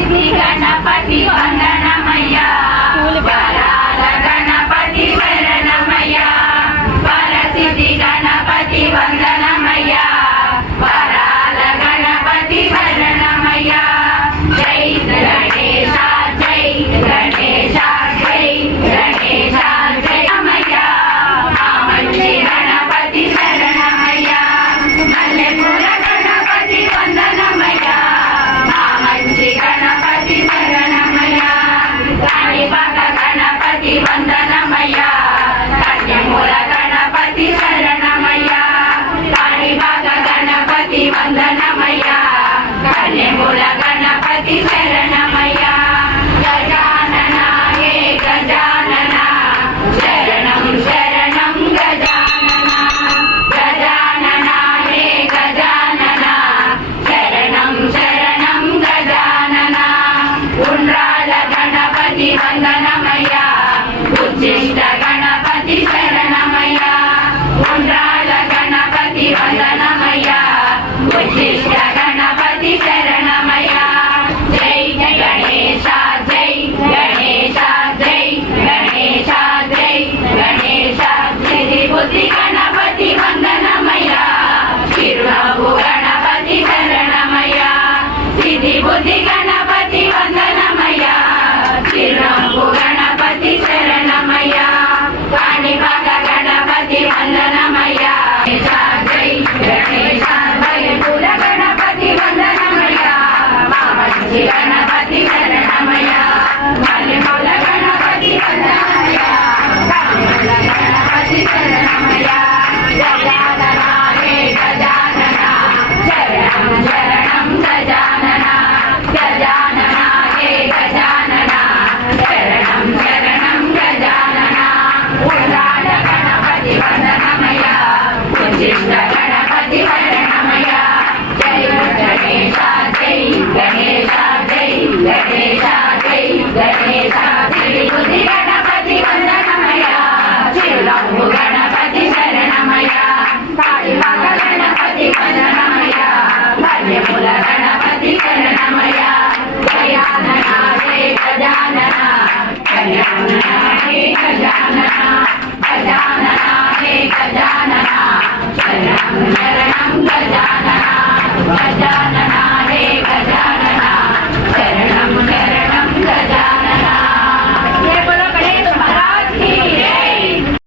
సిద్ధి గణపతి వందనమయ్యా వరాల గణపతి శరణమయ్యా వరసిద్ధి గణపతి వందనమయ్యా వరాల గణపతి శరణమయ్యా జై గణేశ జై గణేశ జై గణేశ జై రమయ్యా మా మంచి గణపతి శరణమయ్యా మల్లెపూల గణపతి వందనమయ్యా మా మంచి గణపతి శరణమయ్యా కాణిపాక గణపతి వందనమయ్యా కన్యమూల గణపతి శరణమయ్యా కాణిపాక గణపతి వందనమయ్యా కన్యమూల గణపతి శరణమయ్యా గజానన హే గజానన శరణం శరణం గజానన గజానన హే గజానన శరణం శరణం గజానన ఉండ్రాల గణపతి వందనమయ్యా ఉచ్చిష్ట గణపతి శరణమయ్యా ఉండ్రాల గణపతి వందనమయ్యా ఉచ్చిష్ట గణపతి శరణమయ్యా జై గణేశ జై గణేశ జై గణేశ జై గణేశ సిద్ధి బుద్ధి గణపతి వందనమయ్యా చిరునవ్వు గణపతి శరణమయ్యా సిద్ధి బుద్ధి గణపతి వందనమయ్యా